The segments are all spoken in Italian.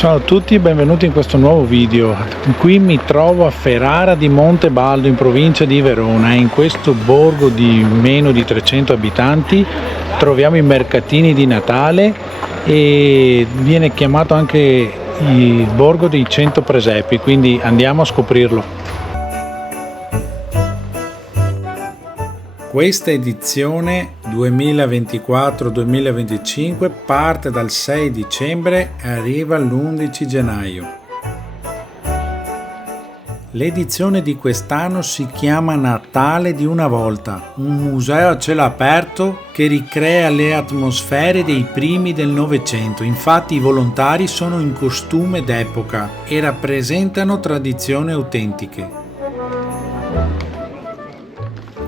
Ciao a tutti e benvenuti in questo nuovo video. Qui mi trovo a Ferrara di Montebaldo in provincia di Verona. In questo borgo di meno di 300 abitanti troviamo i mercatini di Natale e viene chiamato anche il borgo dei 100 presepi, quindi andiamo a scoprirlo. Questa edizione 2024-2025 parte dal 6 dicembre e arriva l'11 gennaio. L'edizione di quest'anno si chiama Natale di una volta, un museo a cielo aperto che ricrea le atmosfere dei primi del Novecento. Infatti i volontari sono in costume d'epoca e rappresentano tradizioni autentiche.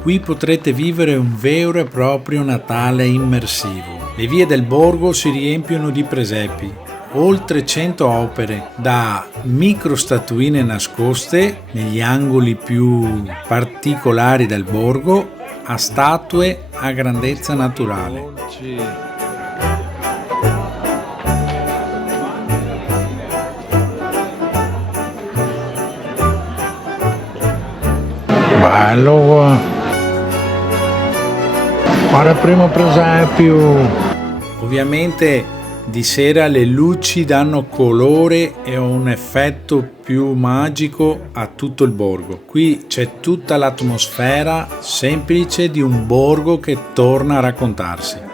Qui potrete vivere un vero e proprio Natale immersivo. Le vie del borgo si riempiono di presepi, oltre 100 opere, da micro statuine nascoste negli angoli più particolari del borgo a statue a grandezza naturale. Bello! Guarda il primo presepio. Ovviamente di sera le luci danno colore e un effetto più magico a tutto il borgo. Qui c'è tutta l'atmosfera semplice di un borgo che torna a raccontarsi.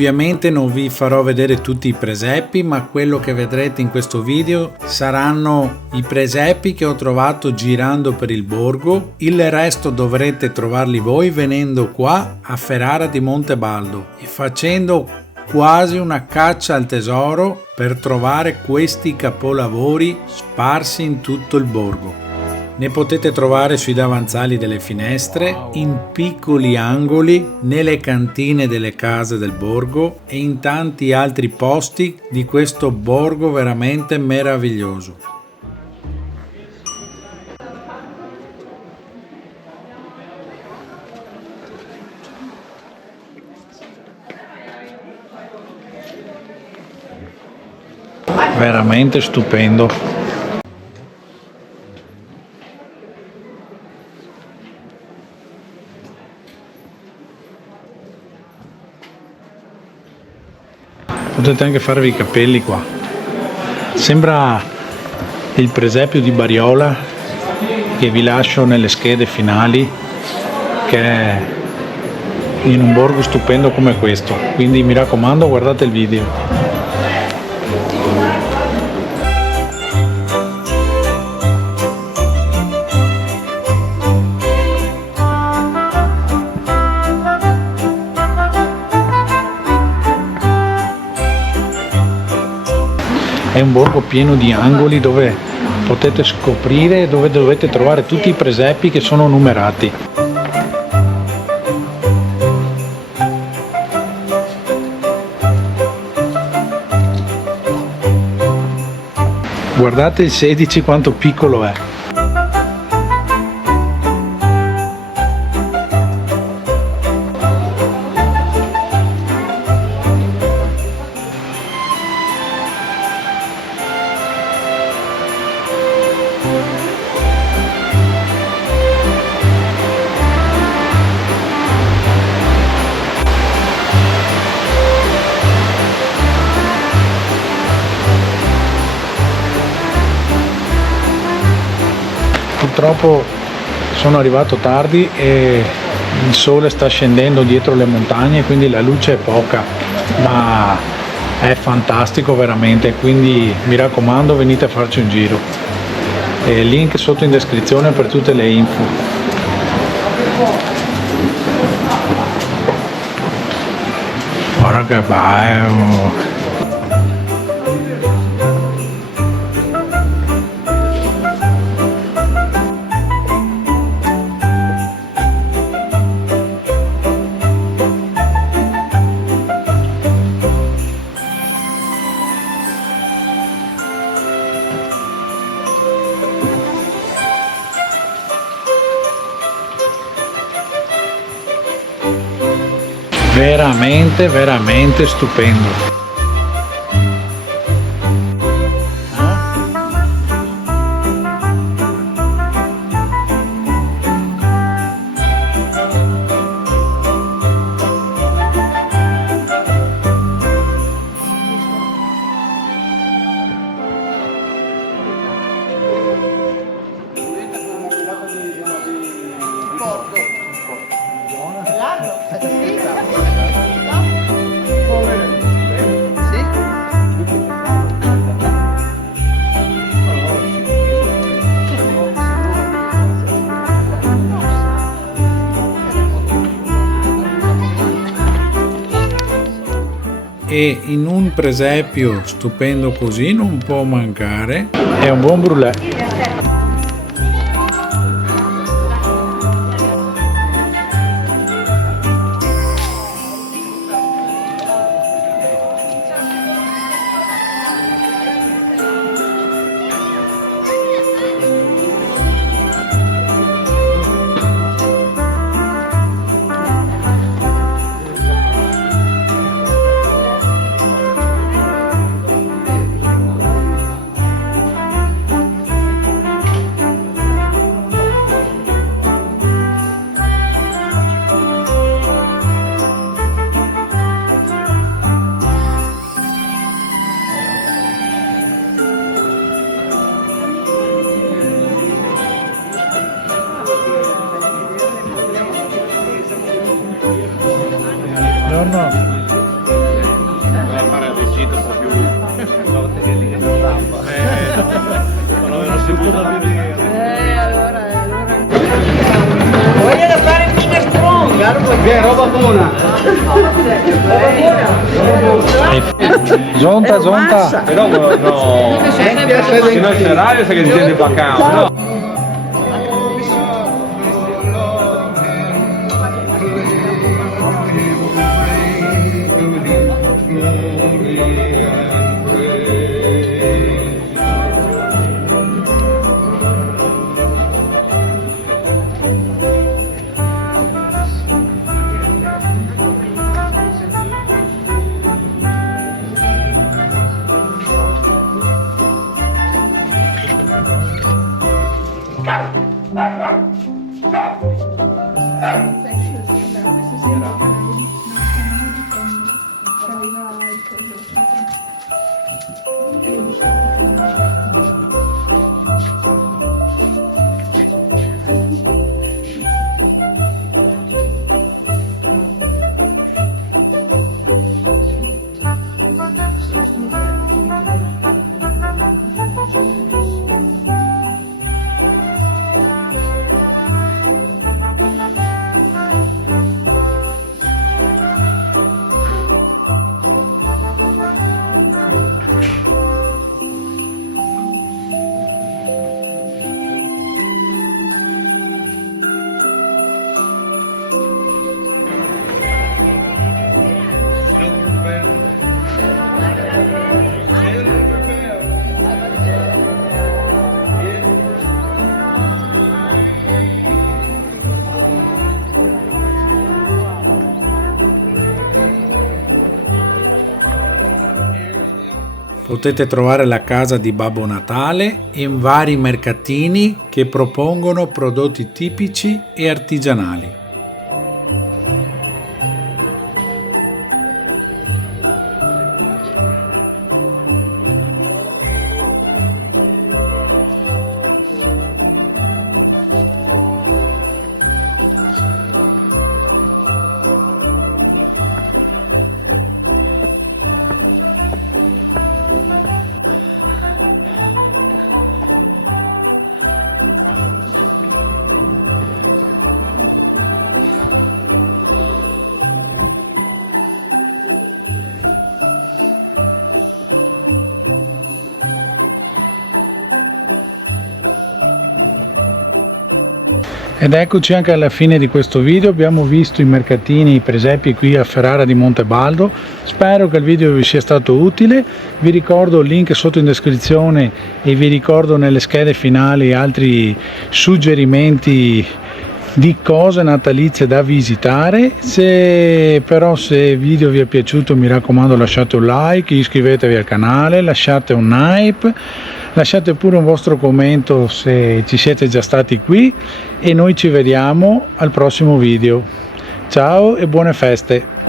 Ovviamente non vi farò vedere tutti i presepi, ma quello che vedrete in questo video saranno i presepi che ho trovato girando per il borgo. Il resto dovrete trovarli voi venendo qua a Ferrara di Montebaldo e facendo quasi una caccia al tesoro per trovare questi capolavori sparsi in tutto il borgo. Ne potete trovare sui davanzali delle finestre, in piccoli angoli, nelle cantine delle case del borgo e in tanti altri posti di questo borgo veramente meraviglioso. Veramente stupendo. Potete anche farvi i capelli qua. Sembra il presepio di Bariola che vi lascio nelle schede finali, che è in un borgo stupendo come questo. Quindi mi raccomando, guardate il video. È un borgo pieno di angoli dove potete scoprire, dove dovete trovare tutti i presepi che sono numerati. Guardate il 16 quanto piccolo è. Purtroppo sono arrivato tardi e il sole sta scendendo dietro le montagne, quindi la luce è poca, ma è fantastico veramente, quindi mi raccomando, venite a farci un giro. E link sotto in descrizione per tutte le info. Guarda che bello! veramente stupendo. E in un presepio stupendo così non può mancare è un buon brûlé. No. Doveva fare il recito un po' più una volta che lì non rampa. Non avevo sentito allora. Voglio fare il minestrone. Che roba buona! Zonta. Però no. Se non c'è radio sai che ti tieni vacanza, no? Potete trovare la casa di Babbo Natale in vari mercatini che propongono prodotti tipici e artigianali. Ed eccoci anche alla fine di questo video. Abbiamo visto i mercatini, i presepi qui a Ferrara di Montebaldo. Spero che il video vi sia stato utile. Vi ricordo il link sotto in descrizione e vi ricordo nelle schede finali altri suggerimenti di cose natalizie da visitare. Se il video vi è piaciuto, mi raccomando, lasciate un like, iscrivetevi al canale, lasciate un hype, lasciate pure un vostro commento se ci siete già stati qui, e noi ci vediamo al prossimo video. Ciao e buone feste.